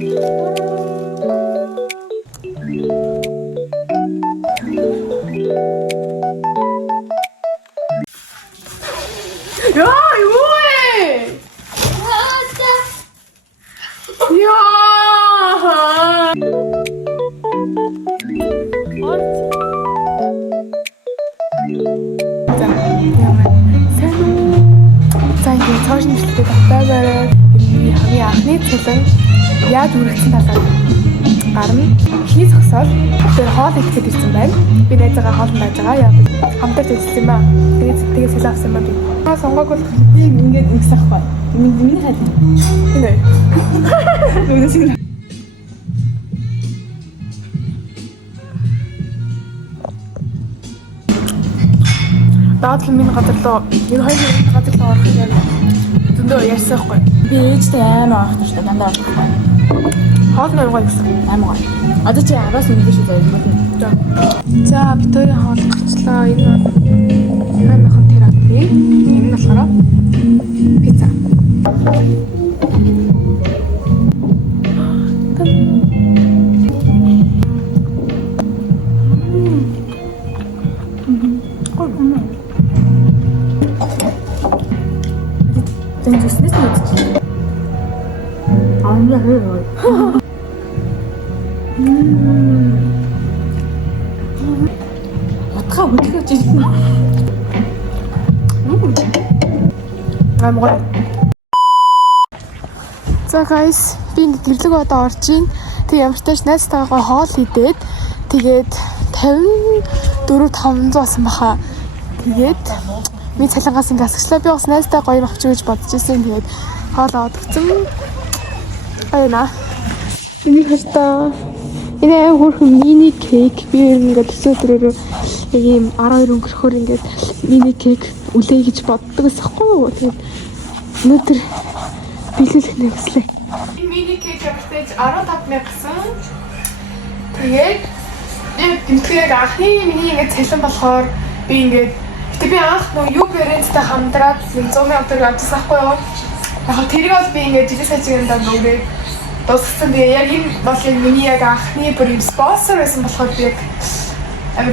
야, 이거해! 이야! 자, за ингээд цааш нь жилтэй багтаа бараад хамгийн анхны цалин яаж үргэлжлэн талаар гарна. Хий зогсоод тэр хоол идэхэд ирсэн байна. Би найзаагаа хоол байж байгаа. Яа хамтарч ажилласан юм аа. Тэгээд сэлээ авсан юм аа би. Сонгоог бол ингээд нэгсах бай. Миний хайр. Нэ. Үгүй ээ. Даад л миний газар руу энэ хоёрын газар руу орох юм зөндөө ярьсан байхгүй. Би ээжтэй амар авах хэрэгтэй дандаа авах байхгүй. Хоол нь гоё гэсэн. Амар гоё. Одоо чи араас мэдээж үү заяа. За битүүрийн хоол гарчлаа. Энэ амархан терапи. Энэ нь болохоор пицца. Тэнгиснээс мэдчихэв. Аа яа. Атгаа бүтгэж ирсэн. Амгаа. За guys, би гэрлэг одоо орж ийн. Тэг ямар ч тааш найзтайгаа хоол идээд тэгээд 54-500 болсон баха. Тэгээд би цалингаас ингээ асгачлаа. Би бас найзтай гоё авч өгч бодож ирсэн. Тэгээд хоол аваад өгсөн. Айна. Энийг хастаа. Энэ хөрхөн мини кейк. Би ингээ төсөөдрөөр яг ийм 12 өнгөрөхөөр ингээ мини кейк үлээ гэж боддог ус ихгүй юу. Тэгээд өнөөдөр биелүүлэх нэгслээ. Энэ мини кейк авчихсан 15,000 гэсэн. Тэгээд тэмдэглээг анхны миний ингээ цалин болохоор би ингээ би анх нөгөө юу брэндтэй хамтраад 100,000 төгрөг авчихсан байхгүй юу? Яг тэрийг бол би ингээ жилийн сажинд дөнгөрөө дуусгасан. Тэгээ яг энэ бол миний яг анхны бүр юм спонсор байсан болохоор би яг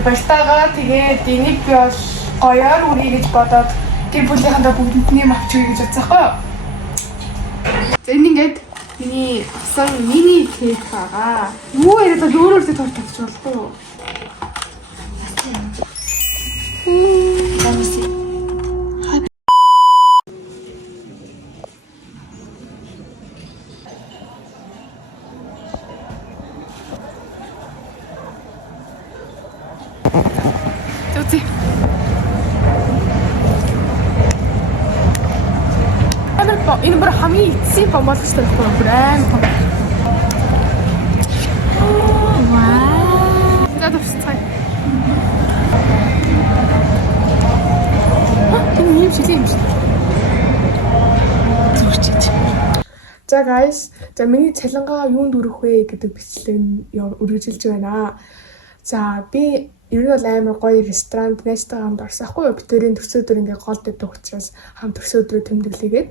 баяртайгаа тэгээд энийг би бол гоёор үрий гэж бодоод тэр бүлийнхэнтэй бүгдэнд нэм авчихъя гэж бодсон байхгүй юу? За энэ ингээд миний авсан мини кейк байгаа. Юу яриад өөрөөр торт авчих болохгүй юу? Зүти. Энэ бүр хамгийн эцсийн бомболч таахгүй бүр аим. Вау. За төвчтэй. Энэ юм шиг юм шиг. Зүрчиж. За guys, за миний цалингаа юунд өрөх вэ гэдэг бичлэг нь үргэлжилж байна. За би ер нь бол амар гоё ресторан найзтайгаа хамт орсон ахгүй юу? Битэрийн төрсөдөр ингээ гол дэд учраас хамт төрсөдрөө тэмдэглэгээд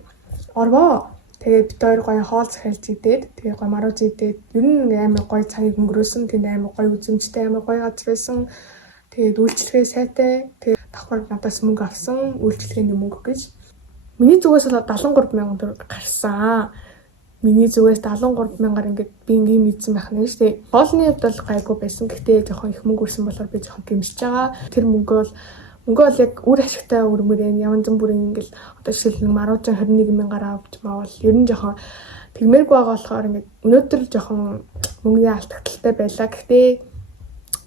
орвоо. Тэгээд бит хоёр гоё хоол захиалж идээд тэгээд гоё марууз идээд ер нь амар гоё цагийг өнгөрөөсөн. Тэнд амар гоё үзэмжтэй амар гоё газар байсан. Тэгээд үйлчлэгээ сайтай. Тэгээд давхар надаас мөнгө авсан. Үйлчлэгээний мөнгө гэж. Миний зүгээс бол 73,000 төгрөг гарсан. Миний зүгээс 73,000-аар ингээд би ингийн мэдсэн байх нь шүү дээ. Хоолны хувьд бол гайгүй байсан. Гэхдээ жоохон их мөнгө өрсөн болохоор би жоохон гэмшиж байгаа. Тэр мөнгө бол яг үр ашигтай өрмөрэн яван бүрийн ингээл одоо жишээл нэг марууцаа 21,000-аар авч маавал ер нь жоохон тэгмээргүй байгаа болохоор ингээд өнөөдөр жоохон мөнгөний алдагдaltaй байлаа. Гэхдээ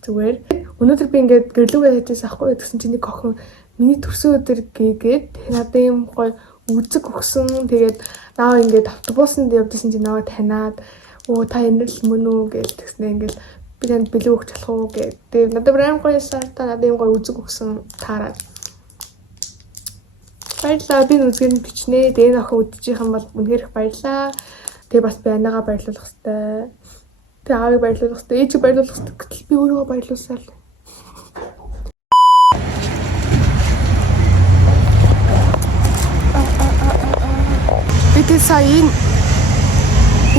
зүгээр өнөөдөр би ингээд гэрлүүгээ хийжээс ахгүй гэсэн чинь нэг охин миний төрсөн өдөр гээгээд надад юм гоё үзэг өгсөн. Тэгээд наа ингээд автобусанд явдсан чинь наваа таниад та энэ л мөн үү гэж тэгснэ ингээд би танд бэлэг өгч болох уу гэдэг. Тэгээд надад амар гоё сартаа надад юм гоё үзэг өгсөн таараад. Баярлалаа би үзгээр нь бичнэ. Тэгээд энэ охин үдчих юм бол үнэхээр их баярлалаа. Тэгээд бас би анагаа баярлуулах хэрэгтэй. Тэгээд аавыг баярлуулах хэрэгтэй. Ээжийг баярлуулах хэрэгтэй. Гэтэл би өөрийгөө баярлуулсаа л. Би сая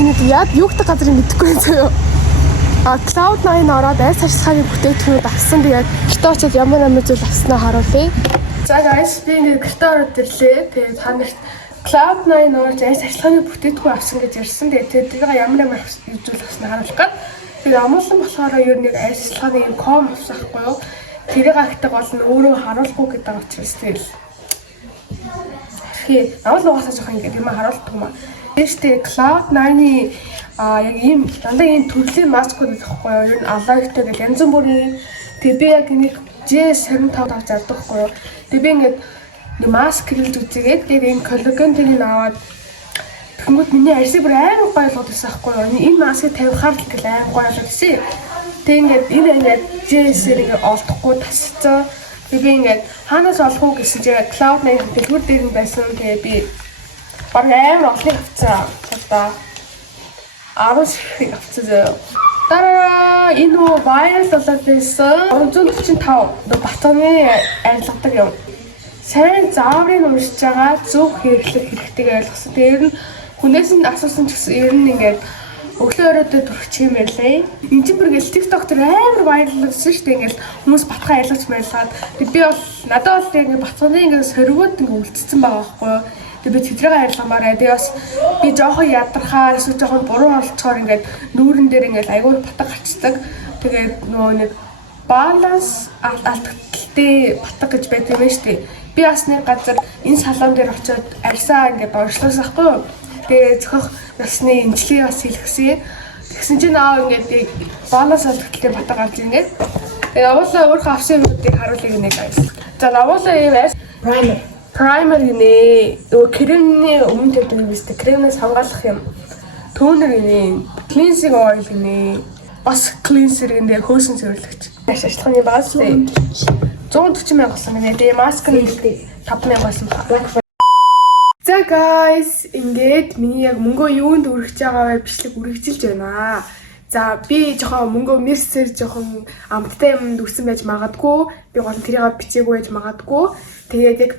энэ яад юугтай газрыг мэдэхгүй байх заяа. Cloud9 ороод айс ашиглагын бүтээгдэхүүнүүд авсан. Тэгээд гэртээ очиод ямар зүйл авснаа харуулъя. За guys, би ингээд гэртээ ороод ирлээ. Тэгээд та нарт Cloud9 орж айс ашиглагын бүтээгдэхүүн авсан гэж ярьсан. Тэгээд тэрийг ямар зүйл авснаа харуулах гээд. Тэгээд амуулан болохоор ер нь айс ашиглагын ком авсан байхгүй юу? Тэрийг агтаг бол нь өөрөө харуулахгүй гэдэг учраас тэгэл. Тэгэхээр авал угаасаа жоох ингээд юм харуулдаг юм аа. Тэштэй Cloud9-ийн яг ийм дандаа ийм төрлийн маскууд байхгүй юу? Ер нь алаагтай гэл янз бүрийн тэг би яг энийг J25 авч зардаг байхгүй юу? Тэг би ингээд маск хэлж үзээгээд тэгээд ийм коллагеныг аваад тэгмүүд миний ажлыг бүр амар гоё болгосон байхгүй юу? Энэ маскыг тавихаар л гэл амар гоё болгосон. Тэг ингээд энэ J-сээр ингээд олдохгүй тасцсан. Тэг би ингээд хаанаас олох уу гэсэн чинь Cloud9 дэлгүүр дээр нь байсан. Тэгээ би баг амар олныг авцсан. Одоо 10 ширхэг авцсан зөө. Дараа энэ viral болоод байсан 345 батоны арилгадаг юм. Сайн зааврыг уншиж байгаа зөв хэрэглэх хэрэгтэйг ойлгосон. Тэр нь хүнээс нь асуусан ч гэсэн ер нь ингээд өглөө өрөөдөө төрчих юм байлээ. Энд чинь бүр ингээл TikTok дээр амар viral болсон шүү дээ. Ингээл хүмүүс батхаа ялгаж байлгаад. Тэг би бол надад бол яг батхааны ингээд соргиуд ингээд үлдсэн байгаа байхгүй юу. Тэг би тэдрийг арилгамаарай. Тэг бас би жоохон ядархаар эсвэл жоохон буруу олцохоор ингээд нүүрэн дээр ингээд аягүй батга гарчдаг. Тэгээд нөгөө нэг баланс алдагдaltaй батга гэж байдаг юм шүү дээ. Би бас нэг газар энэ салон дээр очиод арьсаа ингээд оршлоос ахгүй юу. Тэгээ зөхөх насны имчилгээ бас хийлгсэн. Тэгсэн чинь ингээд баланс алдагдaltaй батга гарч ингээд. Тэгээ явуулаа өөрөө авсан юмнуудыг харуулъя гэнэ guys. За явуулаа ийм primer гинэ. Нөгөө кремний өмнө тавьдаг юм биш үү? Кремнээс хамгаалах юм. Тонер гинэ. Cleansing oil гинэ. Бас cleanser гинэ. Хөөсөн цэвэрлэгч. Ашиглагын баас тий. 140 мянга болсон гинэ. Тэгээ маск нь 5,000 болсон байна. За guys, ингээд миний яг мөнгөө юунд өргөж байгаа вэ бичлэг үргэлжилж байна. За би жоохон мөнгөө мессер жоохон амттай юмд өрсөн байж магадгүй. Би гол нь тэрийг бичээгүй байж магадгүй. Тэгээд яг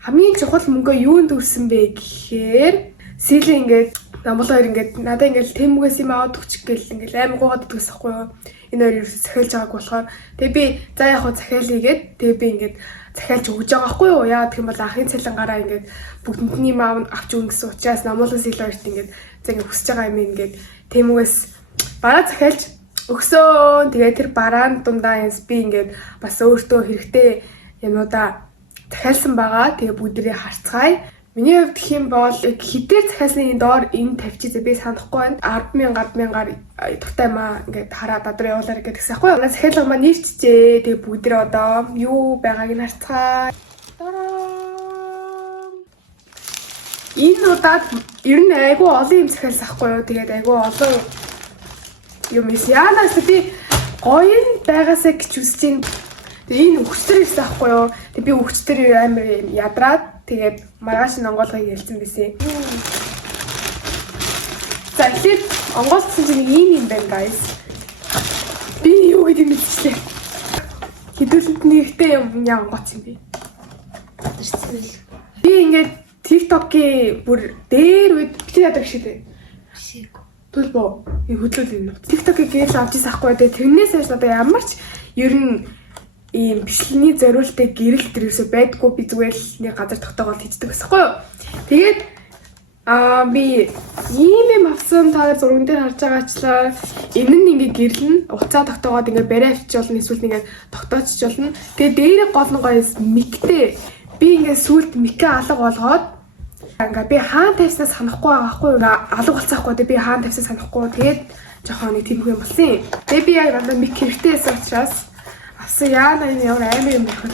хамгийн чухал мөнгөө юунд өрсөн бэ гэхээр сэрэл ингээд намбал хоёр ингээд надаа ингээд тэмгээс юм аваад өгчих гээл ингээд амар гоод идэгс ахгүй юу. Энэ хоёр ерөөс захиалж байгааг болохоор тэгээ би за яг хоо захиалъя тэгээ би ингээд захиалж өгж байгаа хгүй юу. Яагаад гэх юм бол анхын цалингараа ингээд бүгдний маав авч өгнө гэсэн учраас намуулан сэл хоёрт ингээд за ингээд хүсэж байгаа юм ингээд тэмгээс бараа захиалж өгсөн. Тэгээ тэр бараан дундаа би ингээд бас өөртөө хэрэгтэй юмудаа захиалсан байгаа. Тэгээ бүгдээрээ харцгаая. Миний хувьд гэх юм бол хитээр захиалсны доор энэ тавьчих би санахгүй байна. 10,000 дуртай маа ингээд хараад одоо явуулаарай гэдэгсэн аахгүй. Манай захиалга маань нэрчжээ. Тэгээ бүгдээрээ одоо юу байгааг нь харцгаая. Энэ удаад ер нь айгүй олон юм захиалсан аахгүй юу. Тэгээд айгүй олон юм яанаас би гоё байгаасаа гэж үзэж байна. Энэ өгчтөр ирсэн аахгүй юу. Тэг би өгчтөр амар ядраад тэгээд маргааш нь онгоолгыг ялсан байсан. За ихэд онгоолцсон чинь ийм юм байна guys. Би юу гэдэг юм бэ? Хэдүүлэнд нэгтэй юм онгоц юм бэ? Би ингээд TikTok-ийн бүр дээр үед бити ядаг шиг дээ. Төлбөө хөдлөл юм. TikTok-ийг гэрэл авч ирсэн аахгүй. Тэгээд тэрнээс хойш одоо ямар ч ер нь ийм бичлэгийн зориултыг гэрэл дээрээс байдгүй би зүгээр л нэг газар тогтоогоод хийдэг байхгүй юу. Тэгээд би ийм юм авсан та зурган дээр харж байгаачлаа. Энэ нь ингээ гэрлэн уцаа тогтоогоод ингээ барай авчиж болно эсвэл ингээ тогтоочч болно. Тэгээд дээрээ гол нь гоё миктэй би ингээ сүлд микэ алга болгоод ингээ би хаан тавьснаас санахгүй байгаа байхгүй юу. Алга болцсаахгүй би хаан тавьснаас санахгүй. Тэгээд жоохон нэг тийм юм болсон юм. Тэгээд би яг дандаа мик хэрэгтэй байсан учраас авсан яана энэ ямар амар юм байх вэ?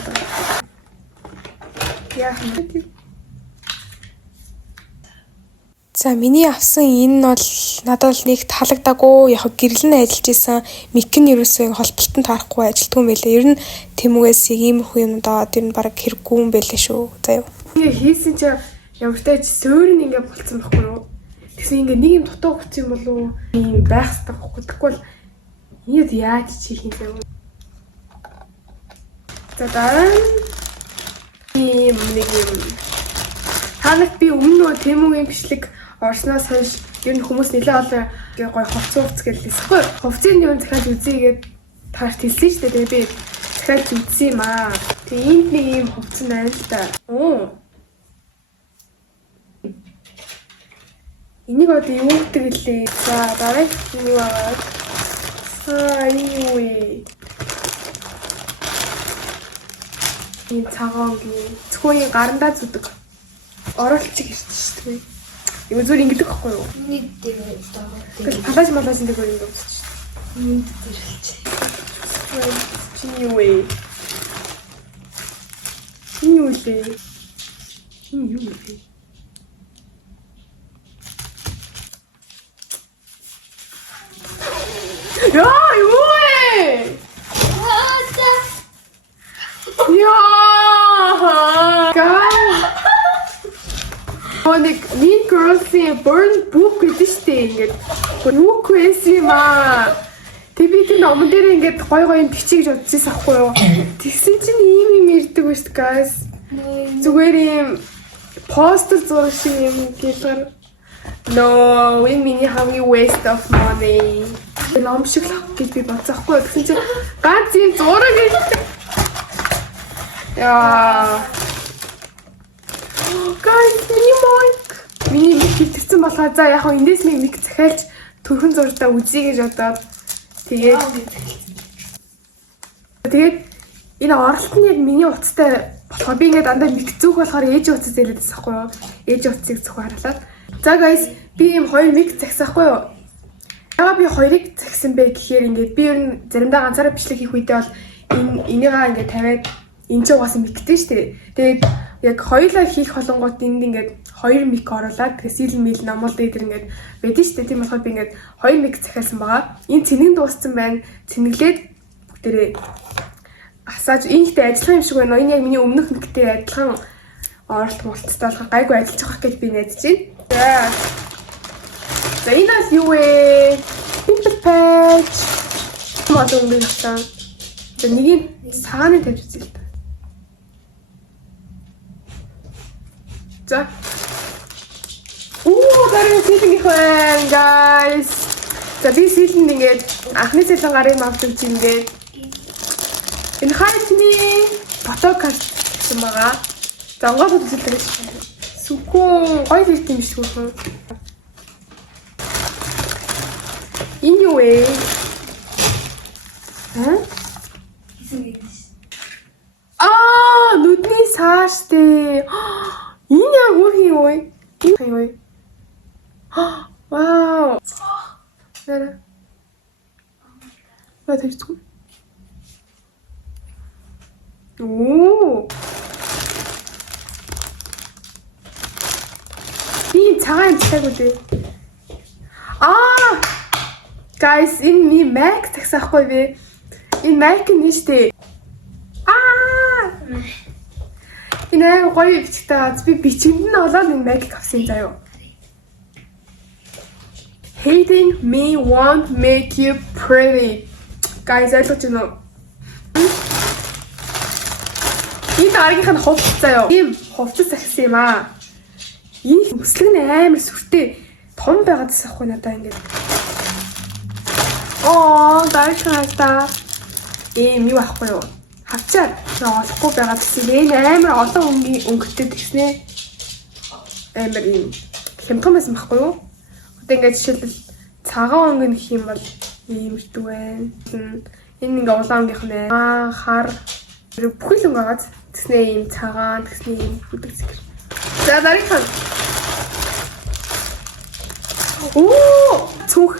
Яах вэ? За миний авсан энэ нь бол надад бол нэг таалагдаагүй. Яг гэрлэн ажиллаж исэн мик нь ерөөсөө холболтон таарахгүй ажилтгүй юм байлаа. Ер нь тэмүгээс иймэрхүү юм даа тэр нь баг хэрэггүй юм байлаа шүү. За юу. Ингээ хийсэн чинь ямар ч суурь нь ингээ болцсон байхгүй юу? Тэгсэн ингээ нэг юм дутуу хүч юм болов уу? Ийм байх хэрэгтэй. Тэгэхгүй бол энэ яаж чих юм бэ? За дараа ийм нэг юм. Танад би өмнө нь тэмүгийн бичлэг орсноос хойш Ер нь хүмүүс нэлээд олон гой хувцс гэлээсгүй. Хувцсны юм захиалж үзьгээд таарт хэлсэн шүү дээ. Тэгээ би захиалж үзсэн юм аа. Тэгээ энд нэг юм хувцс байна л да. Энийг одоо юу гэдэг лээ? За дараагийн юу аа? Юу вэ? Энэ цагаангийн зөвхөн гарандаа зүдэг. Оролцчих ирсэн шүү дээ. Юу зүгээр ингэдэг байхгүй юу? Нэг дээр доо. Тэгэл палаж малаж энэ дээр ингэ үзчих шүү дээ. Нэг дээр хэлчих. Чиний юу вэ? Энэ юу вэ? Энэ юу вэ? Яа, юу вэ? Яа! Нэг Mean Girls-ийн Burn Book гэдэг штеп ингээд юу quest юм аа. Тэг би тэр номон дээр ингээд гой юм бичиж бодчихсан ахгүй юу. Тэгсэн чинь ийм ирдэг ба шүү guys. Зүгээр юм постэр зураг шиг юм гэлэр. No, энэ миний хамгийн waste of money. Ном шиг л гэж би бодсоохгүй. Тэгсэн чинь ганц юм зураг ирдэг. Яа. Guys, миний мик хитэрсэн болохоор за яг хөө эндээс мик захиалж төрхөн зурдаа үзье гэж бодоод тэгээд энэ оролт нь яг миний утастай болохоор би ингээд дандаа мик зүүх болохоор ээж утас зээлээд байсан хгүй юу? Ээж утасыг зөвхөн харуулаад. За guys, би ийм хоёр мик захисан хгүй юу? Яагаад би хоёрыг захисан бэ гэхээр ингээд би ер нь заримдаа ганцаараа бичлэг хийх үедээ бол энийгаа ингээд тавиад энэ ч угаасаа миктэй шүү дээ. Тэгээд яг хоёулаа хийх холонгууд энд ингээд хоёр мик оруулаад тэгээ сил мил намуул дээр ингээд байдэн шүү дээ. Тийм болохоор би ингээд хоёр мик захиалсан байгаа. Энэ цэнэг дууссан байна. Цэнэглээд бүгдээрээ асааж инхтэй ажиллах юм шиг байна. Энэ яг миний өмнөх миктэй адилхан оролт муулцтай болох гайгүй ажиллаж байгаа гэж би найдаж байна. За энэ бас юу вэ? Pimple patch. Мод өнгө насаа. За нэгийг сааны тавьж үзье л да. За. Гарын сэлэнх байна, guys. За би сэлэнд ингээд анхны сэлэн гарын авч үзье ингээд. Энэ хайтны фотокарт гэсэн байгаа. За онгоцод үзэлтэй. Сүхүү гоё хэлт юм шиг байна. Энэ юу вэ? Нүдний сааштэй. Энэ яг өөр юм уу? Энэ юу вэ? Вау. Нэр. Wat heeft het? Оо. Би цагаан цайг үү? Guys, энэ Mac тагсахгүй би. Энэ Mac нь штэ. Энэ гоё бичтэй. Би бичинд нь олоод энэ Mac авсан заяа. Hating me won't make you pretty. Guys, ойлгож байна уу? Энэ дараагийнх нь хувцас заяа. Ийм хувцас ахсан юм аа. Энэ өмслөг нь амар сүртэй. Том байгаад засахгүй надаа ингэж. Дараагийнхаа ийм юу ахгүй юу? Хавчаад олохгүй байгаад гэсэн. Энэ амар олон өнгөтэй тэгснэ. Амар ийм хямдхан байсан байхгүй юу? Одоо ингээд жишээлбэл цагаан өнгө гэх юм бол ийм ирдэг байна. Энэ ингээ улаан өнгийнх нь хар бүхэл өнгө агаад тэгснэ ийм цагаан тэгснэ ийм бүдэг зэрэг. За дараагийнх нь. Цүх.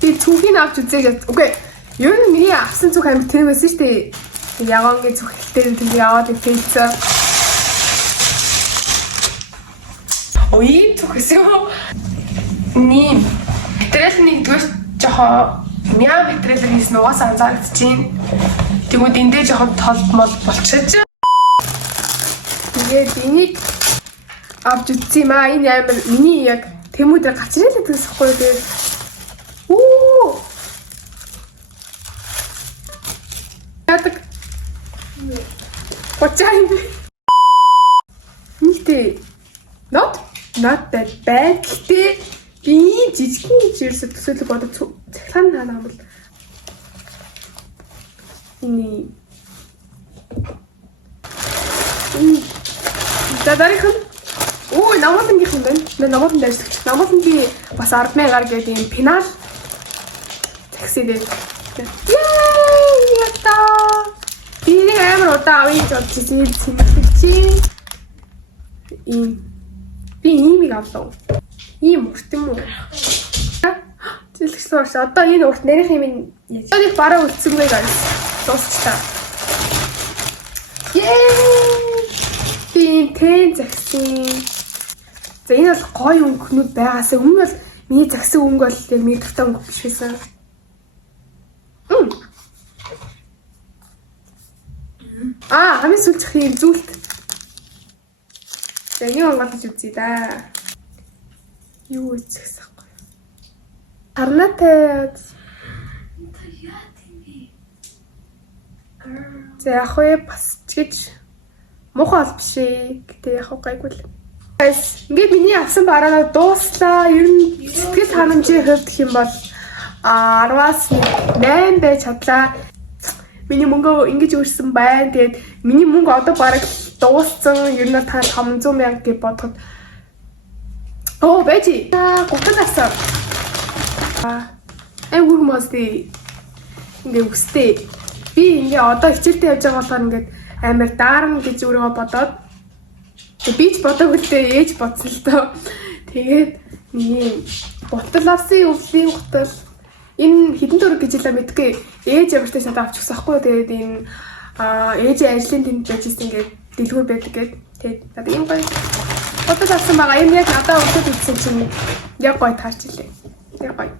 Би цүхийг авч үзээгээд. Окей. Юу нэг миний авсан цүх амар тэр байсан шүү дээ. Ягоонгийн цүх хэлтээр тийм яваад ирсэн. Ой, цүх эсвэл ним. Тэрэл нэгдүгээр жохоо мяа битрэлэр хийсэн угаасаа анзаарчихжээ. Тэгвэл эндээ жоохон толмол болчихж. Тэгээд энийг авч үзье маа. Энэ амар миний яг тэмүүдээр гачралаа гэсэн байхгүй тэгээд. Ядаг. Почаан. Нийтээ not that bad. Гэтэ би чи ерөөсөө төсөөлөг бодож цахилгаан таанаа бол ini за дараахан өө намаатангийнх юм байна. Намаатанд ажиллагч. Намаатангийн бас 100000 гэдэг юм пенал такситэй. Яа! Би нэг амар удаа авъя гэж бодчихсон чи. Би иймийг авлаа. Ийм урт юм уу? Зэлгчлээ орш. Одоо энэ урт нэрийнх юм яаж? Их бараа үлдсэнгүй guys. Дуусчлаа. Би тэн загсан. За энэ бол гоё өнгөнүүд байгаасаа өмнө бол миний загсан өнгө бол яг миний дуртай өнгө биш байсан. Хамгийн сүүлчх юм зүйлт. За энэ онгодож үзье да. Юу үзэхсэн бэ? Харнатай. За яг уу бас ч гэж муухай бол биш ээ. Гэтэ яг гайгүй л. Guys, ингээд миний авсан бараа дууслаа. Ер нь сэтгэл ханамжийн хувьд гэх юм бол 10-аас 8 байж чадлаа. Миний мөнгө ингэж өрсөн байна. Тэгээд миний мөнгө одоо бараг дууссан. Ер нь та 500,000 гэж бодоход бэжи. Гутан авсан. Айгуу хүмүүстэй ингээ үстэй. Би ингээ одоо хичээлдээ явж байгаа болохоор ингээд амар даарна гэж өөрөө бодоод би ч бодоогүй л дээ ээж бодсон л доо. Тэгээд ийм гутал авсан өвлийн гутал энэ хідэн төгрөг гэж хэлээ мэдгүй. Ээж ямартай шатаа авч өгсөн байхгүй. Тэгээд энэ ээжийн ажлын тэнд байж исэн ингээд дэлгүүр байдаг гээд тэгээд надад ийм гоё гутал авсан байгаа. Энэ яг надад өгөхөд ütсэн чинь яг гоё таарч илээ. Яг гоё.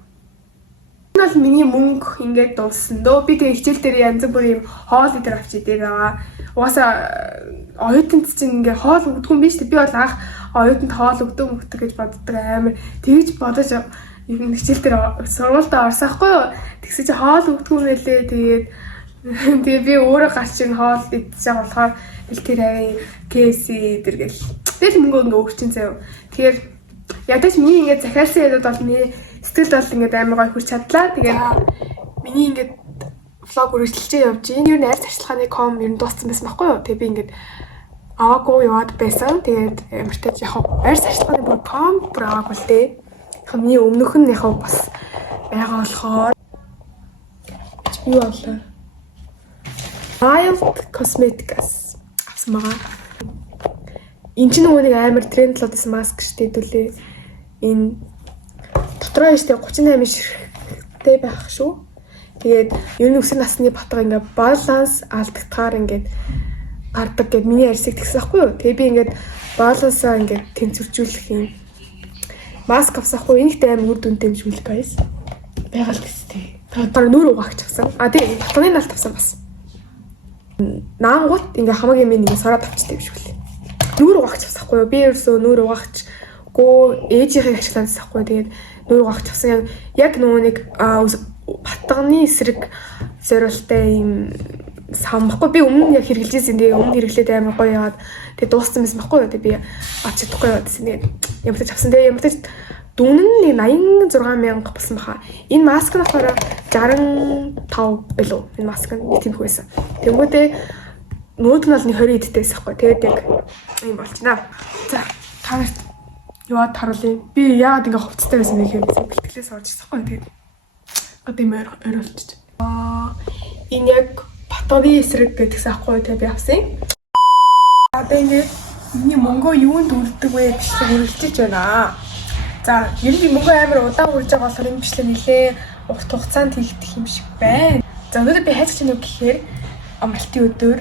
Энэ бол миний мөнгө ингээд дууссан дөө. Би тэгээ хичээл дээр янз бүрийн хоол идэр авч идээд байгаа. Угаасаа оюутанд чинь ингээ хоол өгдөг юм биш үү? Би бол анх оюутанд хоол өгдөг гэж боддог амар. Тэгж бодож ер нь хичээл дээр сургуультай орсохгүй юу? Тэгсэн чи хоол өгдөг юм байлээ. Тэгээ би өөрөө гарч ин хоол идчихэж байгаа болохоор тэр авийн KFC идэр гэл. Тэгэл мөнгө ингээ өгчин заяа. Тэгэхээр ядаж миний ингээ захиалсан ядууд бол миний сэтгэл бол ингээ амар гой хүрч чадлаа. Тэгээд миний ингээ влог үргэлжлүүлж явж байна. Юу нэр зарчлагын ком ер нь дууссан байсан байхгүй юу? Тэгээ би ингээд аваагүй яваад байсан. Тэгээд амартай яг байр зарчлагын бүр ком бүр аваагүй л дээ. Яг миний өмнөх нь яг бас байгаа болохоор юу авлаа? Wild Cosmetics авсан байгаа. Энд чинь нөгөө нэг амар тренд л одсон маск штэ хэдүүлээ. Энэ дотроо штэ 38 ширхтэй байх шүү. Тэгээд ер нь өсвөр насны батга ингээ баланс алдагдахаар ингээ гардаг гэд миний арьсыг тэгсэн байхгүй юу. Тэгээ би ингээ балансаа ингээ тэнцвэржүүлэх юм. Маск авсахгүй энэхт амар үр дүнтэй юм шиг л guys. Байгаль гэстэй. Бараг нүүр угаагч авсан. Тийм батганы налт авсан бас. Наангууд ингээ хамаагийн минь ингээ сороод авчтай юм шиг л. Нүүр угаагч авсахгүй юу. Би ерөөсөө нүүр угаагч гоо ээжийнхээ ашиглаад авсахгүй. Тэгээд нүүр угаагч авсан яг нөгөө нэг батганы эсрэг зориултай юм самбахгүй би өмнө яг хэрэгжилжсэн. Тэгээ өмнө хэрэглээд амар гоё яагаад тэгээ дууссан байсан байхгүй юу. Тэгээ би авч чадахгүй яваадсэн. Тэгээд ямар ч авсан. Тэгээ ямар ч дүн нь 86,000 болсон баха. Энэ маск нь болохоор 65 билүү. Энэ маск нь тийм хөөсөн. Тэнгүүтээ нүүд нь бол 20 эдтэйс байхгүй. Тэгээд яг юм болчихнаа. За танарт яваад харуулъя. Би яагаад ингээ хувцастай байсан бэ гэхээр бэлтгэлээс орж ирсэхгүй. Тэгээд одоо мөр оролцож. Энэ яг батганы эсрэг гэдэгс ахгүй тэ би авсан. Одоо ингэ миний мөнгөө юунд үлддэг вэ бичлэг үргэлжлэж байна. За ер нь би мөнгөө амар удаан үрж байгаа болохоор энэ бичлэг нэлээ урт хугацаанд хийгдэх юм шиг байна. За өнөөдөр би хайж чинь үг гэхээр амралтын өдөр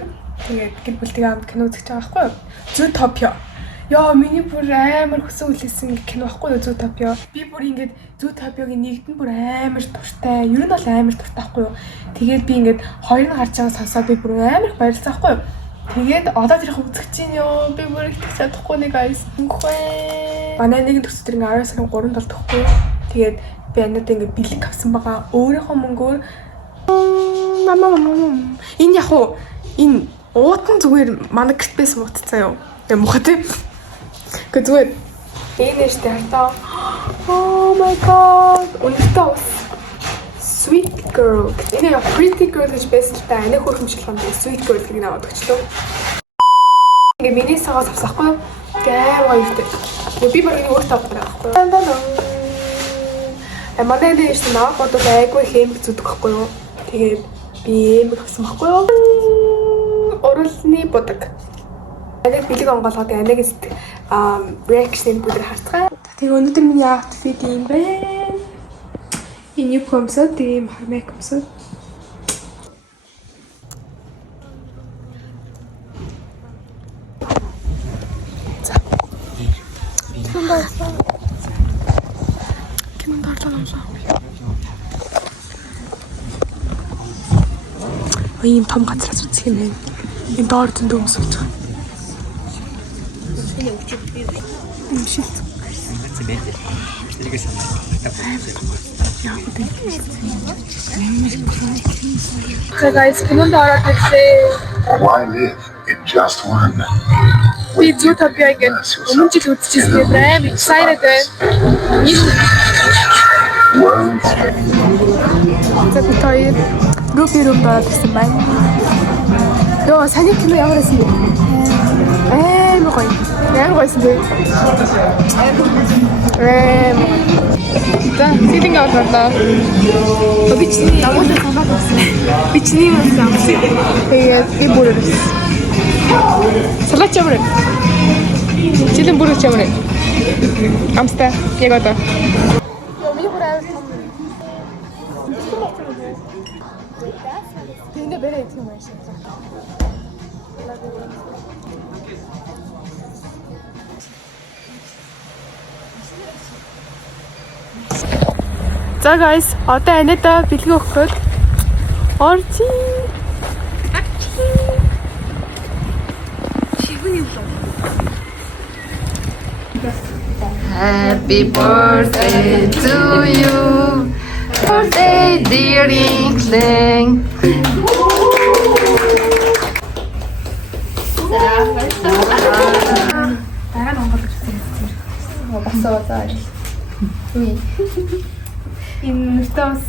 тэгээд гэр бүлтэйгээ хамт кино үзэж байгаа байхгүй юу? Zootopia. Яа миний бүр амар хөсөн үлээсэн кино байхгүй юу Zootopia. Би бүр ингэж Zootopia-гийн нэгдэн бүр амар дуртай. Ер нь бол амар дуртай байхгүй юу. Тэгээд би ингэж хоёр нь гарч байгаа сонсоод би бүр амар баярлсан байхгүй юу. Тэгээд одоо тэрх үзэж чинь ёо би бүр их чадахгүй нэг айс хөө. Манай нэгэн төсөл тэр 10 сарын 3-нд болтохгүй. Тэгээд би анаад ингэ бэлэг авсан байгаа. Өөрийнхөө мөнгөөр энэ яг уу энэ уутан зүгээр манай гэртээс муудцаа юу. Тэг мухад. Зүгээр энэштэй хартаа. Oh my god. Үнэхээр ус. Sweet girl. Энэ яг pretty girl гэж байсан л та. Энэ хөрхөмжлөх юм дээр sweet girl гэж наваад өгчлөө. Ингээ миний сагаас авсахгүй. Гай гоёвтэй. Би бүр энэ өөртөө авах байхгүй. Манай дээр ирсэн аа гоо байггүй хэмг зүдэх байхгүй юу. Тэгээд би эмэг авсан байхгүй юу. Оруулны будаг. Аниг бэлэг онгоолгоод анигийн реакшн бүгд харцгаа. Тэгээ өнөөдөр миний outfit юм байна. Энэ комсод тийм хамаа комсод. За. Ким дарлаа. Ийм том газраас үзэх юм байна. Энэ доор дөндөө өмсөж байгаа. So guys, кинонд ороод ирсэн. Why live in just one? Би Zootopia гэж өмнө жил үзчихсэн юм. Excited байна. Worlds За би тоёр Ruby room доод ирсэн байна. Йоо, саний кино ямар байсан бэ? Гоё. Ямар гойсон бэ? За, feeling out болоо. Бичний ямар санаад байна. Бичний юм байна. Тэгээд би бүр салаач ямар. Жилэн бүр ямар. Амста яг одоо. Миний бүр аваад том. Тэндээ бэрээ юм байна шээ. За guys, одоо анидаа бэлгээ өгөхөд орчи. Happy birthday to you. Birthday dear Inkling. Энэ нутаас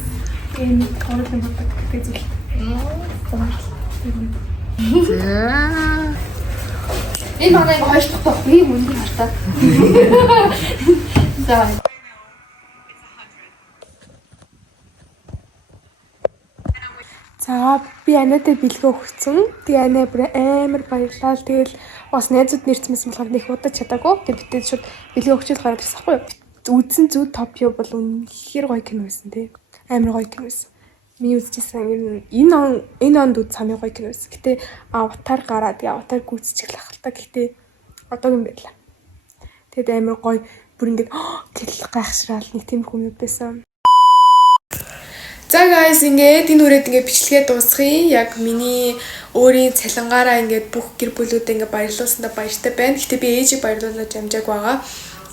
энэ хоолны бодог гэдэг зүйл. Энэ манай хойш тохтой би мөн хартаа. За. За би анидаа бэлгээ өгсөн. Тэгээ анаа бүр амар баярлалаа. Тэгэл бас найзууд нэрчмэс болохоор нэг удаж чадаагүй. Тэгээ битээ шууд бэлгээ өгчөөл гараад ирсэн байхгүй юу? Үзсэн Zootopia бол үнэхээр гоё кино байсан тий. Амар гоё кино байсан. Миний үзчихсэн энэ онд үз самын гоё кино байсан. Гэтэ аватар гараад аватар гүйцэтгэх л та. Гэтэ одоо юм байла. Тэгэд амар гоё бүр ингээд тэгэл гайхшраал нэг тийм хүмүүс байсан. За guys, ингээд энэ үрээд ингээд бичлэгээ дуусгая. Яг миний өөрийн цалингаараа ингээд бүх гэр бүлүүдэд ингээд баярлуулсандаа баяртай байна. Гэтэ би ээжийг баярлуулж амжааг байгаа.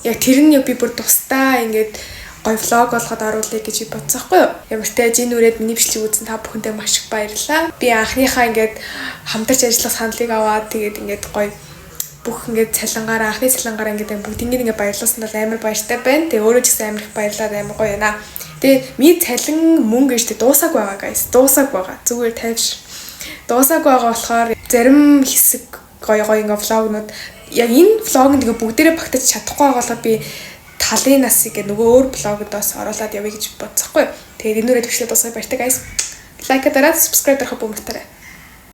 Яг тэр нь би бүр тусдаа ингээд гоё влог болгоод оруулъя гэж бодсон байхгүй юу. Ямар ч тааж энэ үрээд миний бичлэг үзсэн та бүхэндээ маш их баярлалаа. Би анхныхаа ингээд хамтарч ажиллах саналыг аваад тэгээд ингээд гоё бүх ингээд цалингаараа анхны цалингаараа ингээд бүгднийг ингээд баярлуулсан бол амар баяртай байна. Тэгээ өөрөө ч гэсэн амар их баярлалаа амар гоё байна. Тэгээ миний цалин мөнгө гэж дуусаагүй байгаа guys. Дуусаагүй байгаа. Зүгээр тайвш. Дуусаагүй байгаа болохоор зарим хэсэг гоё ингээ влогнууд яг энэ влогонд ингээ бүгдээрээ багтаж чадахгүй байгаа би талын насыг нөгөө өөр блогоос оруулаад явъя гэж бодсохгүй. Тэгээд энэ үрээ төвчлээ дуусгая баяртай guys. Лайк дараад subscribe дарахаа бөмбөртөө.